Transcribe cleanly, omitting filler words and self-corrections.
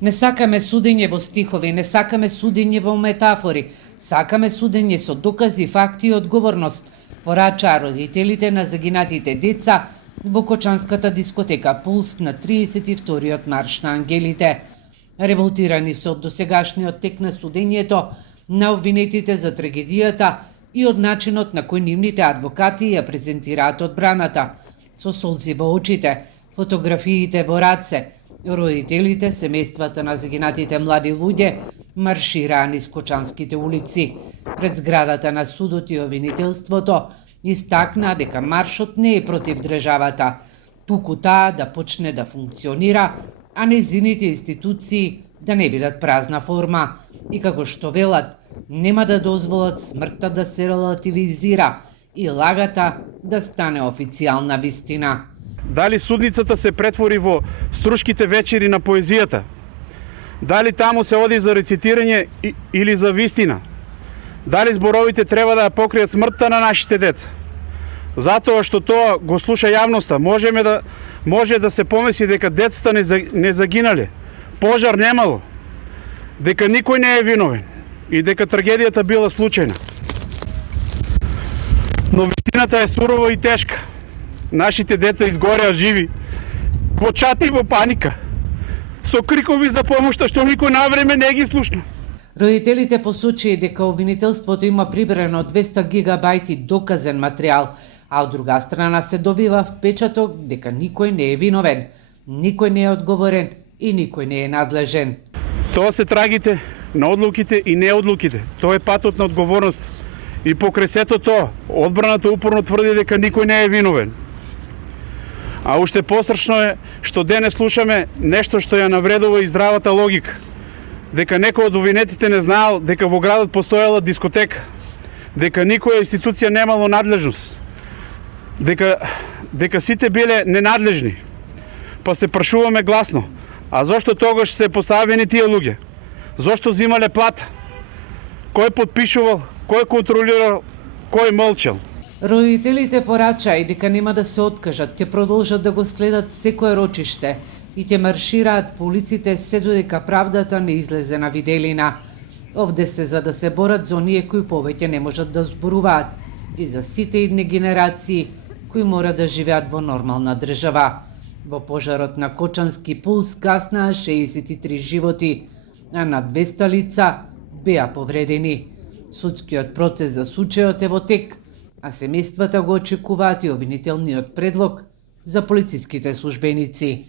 Не сакаме судење во стихови, не сакаме судење во метафори, сакаме судење со докази, факти и одговорност, порачаа родителите на загинатите деца во Кочанската дискотека Пулс на 32-иот марш на ангелите. Револтирани се од досегашниот тек на судењето на обвинетите за трагедијата и од начинот на кој нивните адвокати ја презентираат одбраната, со солзи во очите, фотографиите во раце. Родителите, семејствата на загинатите млади луѓе маршираа низ Кочанските улици. Пред зградата на судот и обвинителството истакнаа дека маршот не е против државата, туку таа да почне да функционира, а нејзините институции да не бидат празна форма и како што велат, нема да дозволат смртта да се релативизира и лагата да стане официјална вистина. Дали судницата се претвори во струшките вечери на поезијата? Дали таму се оди за рецитирање или за вистина? Дали зборовите треба да ја покријат смртта на нашите деца? Затоа што тоа го слуша јавноста, може да се помисли дека децата не загинале, пожар немало, дека никој не е виновен и дека трагедијата била случајна. Но вистината е сурова и тешка. Нашите деца изгореа живи, во чати и во паника, со крикови за помошта што никој навреме не ги слушна. Родителите посочија дека обвинителството има прибрано 200 гигабајти доказен материјал, а од друга страна се добива впечаток дека никој не е виновен, никој не е одговорен и никој не е надлежен. Тоа се трагите на одлуките и неодлуките. Тоа е патот на одговорност. И покрај сето тоа, одбраната упорно тврди дека никој не е виновен. А уште пострашно е што денес слушаме нешто што ја навредува и здравата логика. Дека некој од обвинетите не знаел дека во градот постоела дискотека, дека никоја институција немало надлежност, дека сите биле ненадлежни. Па се прашуваме гласно, а зошто тогаш се поставени тие луѓе? Зошто земале плата? Кој потпишувал, кој контролирал, кој молчал? Родителите порачаа и дека нема да се откажат, ќе продолжат да го следат секое рочиште и ќе маршираат по улиците се додека правдата не излезе на виделина. Овде се за да се борат за оние кои повеќе не можат да зборуваат и за сите идни генерации кои мора да живеат во нормална држава. Во пожарот на Кочански Пулс гаснаа 63 животи, а на 200 лица беа повредени. Судскиот процес за случајот е во тек, а семејствата го очекуваат и обвинителниот предлог за полициските службеници.